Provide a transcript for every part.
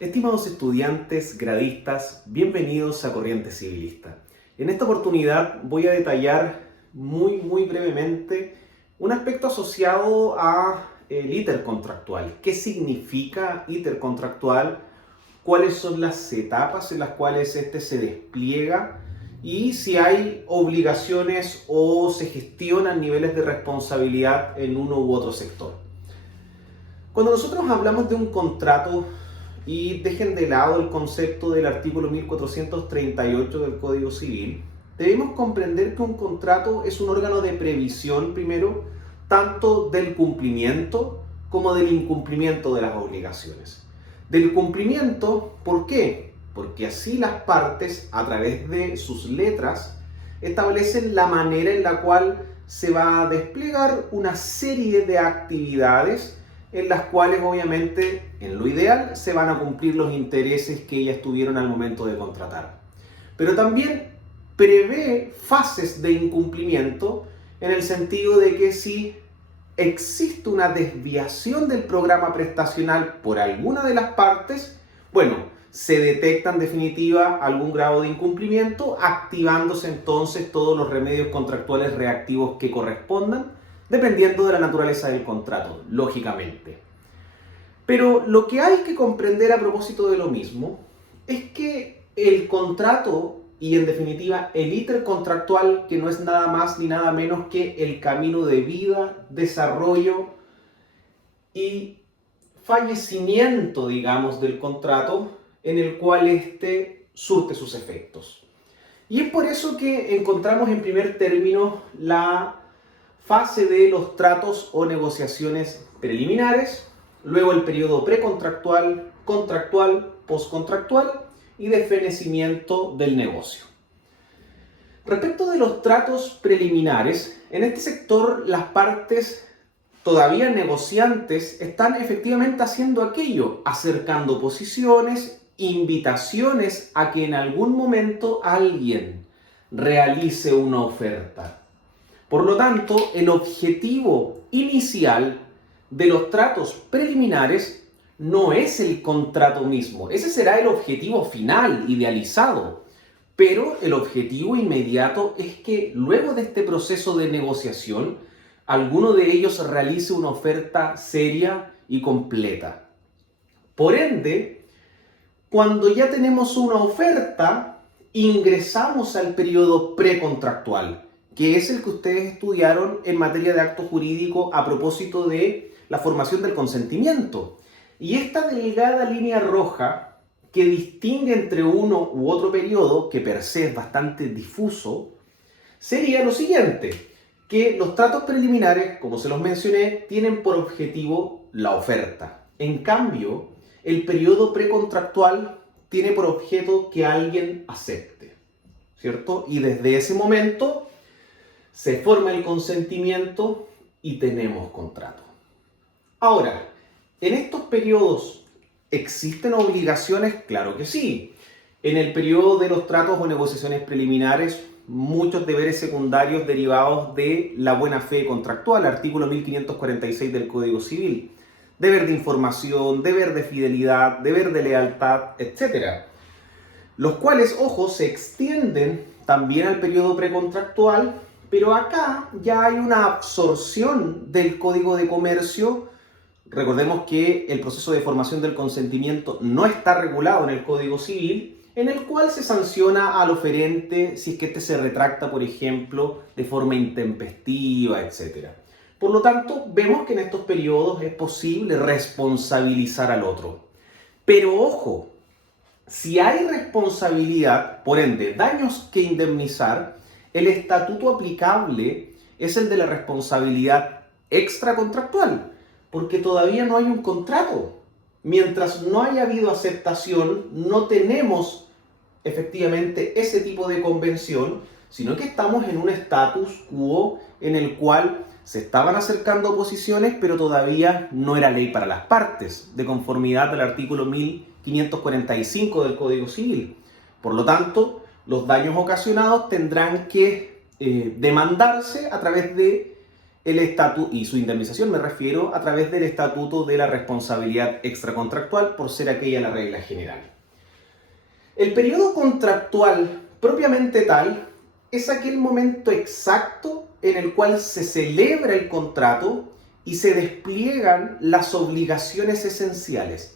Estimados estudiantes, gradistas, bienvenidos a Corriente Civilista. En esta oportunidad voy a detallar muy brevemente un aspecto asociado a el íter contractual. ¿Qué significa íter contractual? ¿Cuáles son las etapas en las cuales este se despliega? Y si hay obligaciones o se gestionan niveles de responsabilidad en uno u otro sector. Cuando nosotros hablamos de un contrato, y dejen de lado el concepto del artículo 1438 del Código Civil, debemos comprender que un contrato es un órgano de previsión, primero, tanto del cumplimiento como del incumplimiento de las obligaciones. Del cumplimiento, ¿por qué? Porque así las partes, a través de sus letras, establecen la manera en la cual se va a desplegar una serie de actividades en las cuales obviamente en lo ideal se van a cumplir los intereses que ellas tuvieron al momento de contratar. Pero también prevé fases de incumplimiento en el sentido de que si existe una desviación del programa prestacional por alguna de las partes, bueno, se detecta en definitiva algún grado de incumplimiento, activándose entonces todos los remedios contractuales reactivos que correspondan, dependiendo de la naturaleza del contrato, lógicamente. Pero lo que hay que comprender a propósito de lo mismo es que el contrato y en definitiva el íter contractual, que no es nada más ni nada menos que el camino de vida, desarrollo y fallecimiento, digamos, del contrato en el cual éste surte sus efectos. Y es por eso que encontramos en primer término la fase de los tratos o negociaciones preliminares, luego el periodo precontractual, contractual, postcontractual y de fenecimiento del negocio. Respecto de los tratos preliminares, en este sector las partes todavía negociantes están efectivamente haciendo aquello, acercando posiciones, invitaciones a que en algún momento alguien realice una oferta. Por lo tanto, el objetivo inicial de los tratos preliminares no es el contrato mismo. Ese será el objetivo final, idealizado. Pero el objetivo inmediato es que luego de este proceso de negociación, alguno de ellos realice una oferta seria y completa. Por ende, cuando ya tenemos una oferta, ingresamos al periodo precontractual, que es el que ustedes estudiaron en materia de acto jurídico a propósito de la formación del consentimiento. Y esta delgada línea roja que distingue entre uno u otro periodo, que per se es bastante difuso, sería lo siguiente, que los tratos preliminares, como se los mencioné, tienen por objetivo la oferta. En cambio, el periodo precontractual tiene por objeto que alguien acepte, ¿cierto? Y desde ese momento se forma el consentimiento y tenemos contrato. Ahora, ¿en estos periodos existen obligaciones? Claro que sí. En el periodo de los tratos o negociaciones preliminares, muchos deberes secundarios derivados de la buena fe contractual, artículo 1546 del Código Civil. Deber de información, deber de fidelidad, deber de lealtad, etc. Los cuales, ojo, se extienden también al periodo precontractual, pero acá ya hay una absorción del Código de Comercio. Recordemos que el proceso de formación del consentimiento no está regulado en el Código Civil, en el cual se sanciona al oferente si es que éste se retracta, por ejemplo, de forma intempestiva, etc. Por lo tanto, vemos que en estos periodos es posible responsabilizar al otro. Pero ojo, si hay responsabilidad, por ende, daños que indemnizar, el estatuto aplicable es el de la responsabilidad extracontractual, porque todavía no hay un contrato. Mientras no haya habido aceptación, no tenemos efectivamente ese tipo de convención, sino que estamos en un status quo en el cual se estaban acercando posiciones, pero todavía no era ley para las partes, de conformidad al artículo 1545 del Código Civil. Por lo tanto, los daños ocasionados tendrán que demandarse a través de el estatuto, y su indemnización me refiero a través del estatuto de la responsabilidad extracontractual por ser aquella la regla general. El periodo contractual propiamente tal es aquel momento exacto en el cual se celebra el contrato y se despliegan las obligaciones esenciales,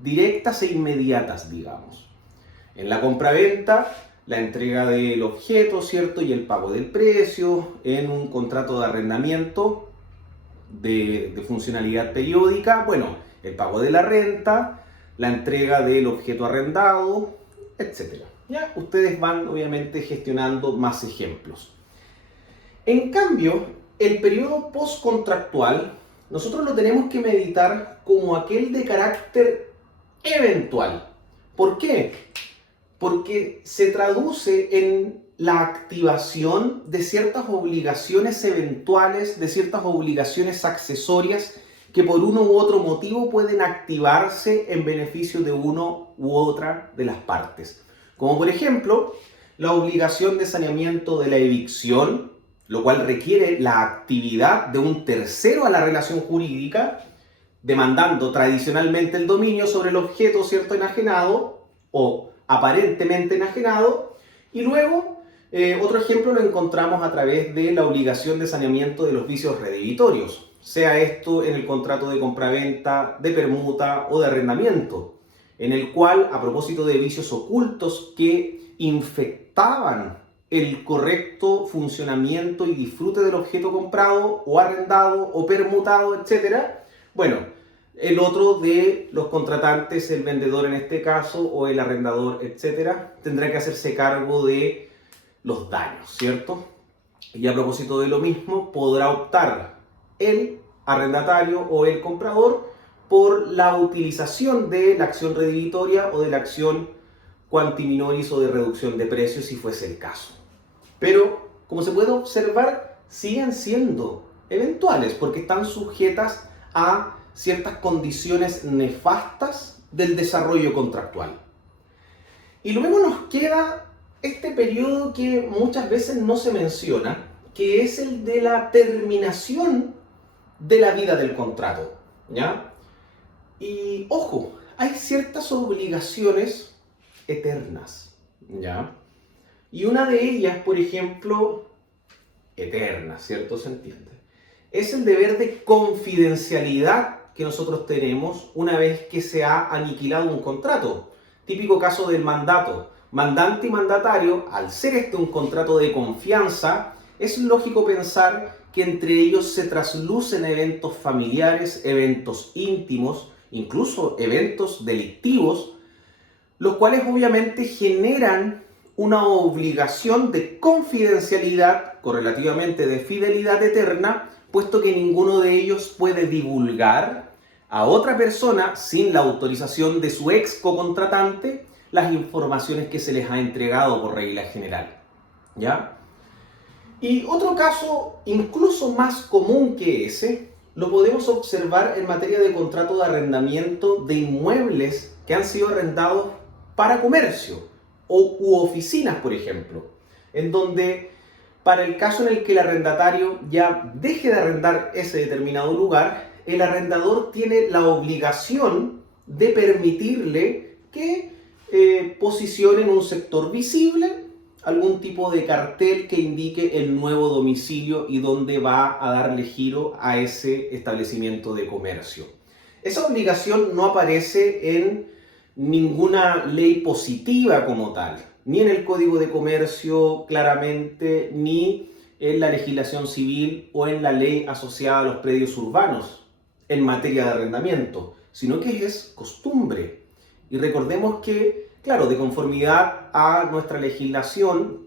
directas e inmediatas, digamos. En la compraventa, la entrega del objeto, ¿cierto? Y el pago del precio. En un contrato de arrendamiento de funcionalidad periódica, bueno, el pago de la renta, la entrega del objeto arrendado, etc. ¿Ya? Ustedes van, obviamente, gestionando más ejemplos. En cambio, el periodo postcontractual, nosotros lo tenemos que meditar como aquel de carácter eventual. ¿Por qué? Porque se traduce en la activación de ciertas obligaciones eventuales, de ciertas obligaciones accesorias que por uno u otro motivo pueden activarse en beneficio de uno u otra de las partes. Como por ejemplo, la obligación de saneamiento de la evicción, lo cual requiere la actividad de un tercero a la relación jurídica, demandando tradicionalmente el dominio sobre el objeto, ¿cierto?, enajenado o aparentemente enajenado. Y luego, otro ejemplo lo encontramos a través de la obligación de saneamiento de los vicios redhibitorios, sea esto en el contrato de compraventa, de permuta o de arrendamiento, en el cual, a propósito de vicios ocultos que infectaban el correcto funcionamiento y disfrute del objeto comprado o arrendado o permutado, etc., bueno, el otro de los contratantes, el vendedor en este caso, o el arrendador, etcétera, tendrá que hacerse cargo de los daños, ¿cierto? Y a propósito de lo mismo, podrá optar el arrendatario o el comprador por la utilización de la acción redhibitoria o de la acción quanti minoris o de reducción de precios si fuese el caso. Pero, como se puede observar, siguen siendo eventuales porque están sujetas a ciertas condiciones nefastas del desarrollo contractual. Y luego nos queda este periodo que muchas veces no se menciona, que es el de la terminación de la vida del contrato, ¿ya? Y ojo, hay ciertas obligaciones eternas, ¿ya? Y una de ellas, por ejemplo, eterna, ¿cierto? Se entiende. Es el deber de confidencialidad que nosotros tenemos una vez que se ha aniquilado un contrato. Típico caso del mandato. Mandante y mandatario, al ser este un contrato de confianza, es lógico pensar que entre ellos se traslucen eventos familiares, eventos íntimos, incluso eventos delictivos, los cuales obviamente generan una obligación de confidencialidad, correlativamente de fidelidad eterna, puesto que ninguno de ellos puede divulgar a otra persona, sin la autorización de su ex cocontratante, las informaciones que se les ha entregado por regla general, ¿ya? Y otro caso incluso más común que ese, lo podemos observar en materia de contrato de arrendamiento de inmuebles que han sido arrendados para comercio u oficinas, por ejemplo, en donde para el caso en el que el arrendatario ya deje de arrendar ese determinado lugar, el arrendador tiene la obligación de permitirle que posicione en un sector visible algún tipo de cartel que indique el nuevo domicilio y dónde va a darle giro a ese establecimiento de comercio. Esa obligación no aparece en ninguna ley positiva como tal, ni en el Código de Comercio claramente, ni en la legislación civil o en la ley asociada a los predios urbanos en materia de arrendamiento, sino que es costumbre. Y recordemos que, claro, de conformidad a nuestra legislación,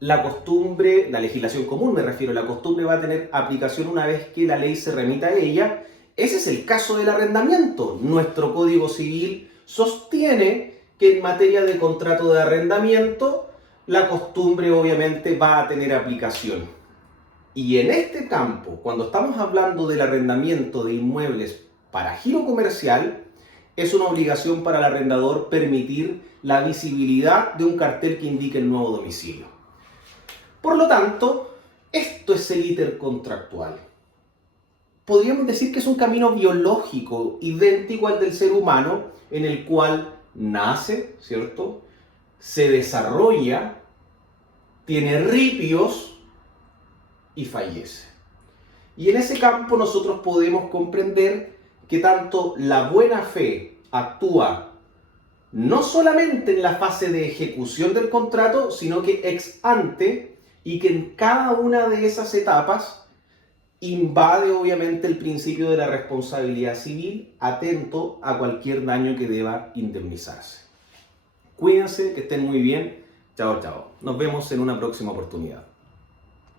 la costumbre, la legislación común me refiero, la costumbre va a tener aplicación una vez que la ley se remita a ella. Ese es el caso del arrendamiento. Nuestro Código Civil sostiene que en materia de contrato de arrendamiento, la costumbre obviamente va a tener aplicación. Y en este campo, cuando estamos hablando del arrendamiento de inmuebles para giro comercial, es una obligación para el arrendador permitir la visibilidad de un cartel que indique el nuevo domicilio. Por lo tanto, Esto es el íter contractual. Podríamos decir que es un camino biológico idéntico al del ser humano, en el cual nace, ¿cierto? Se desarrolla, tiene ripios y fallece. Y en ese campo nosotros podemos comprender que tanto la buena fe actúa no solamente en la fase de ejecución del contrato, sino que ex ante, y que en cada una de esas etapas invade obviamente el principio de la responsabilidad civil, atento a cualquier daño que deba indemnizarse. Cuídense, que estén muy bien. Chao, chao. Nos vemos en una próxima oportunidad.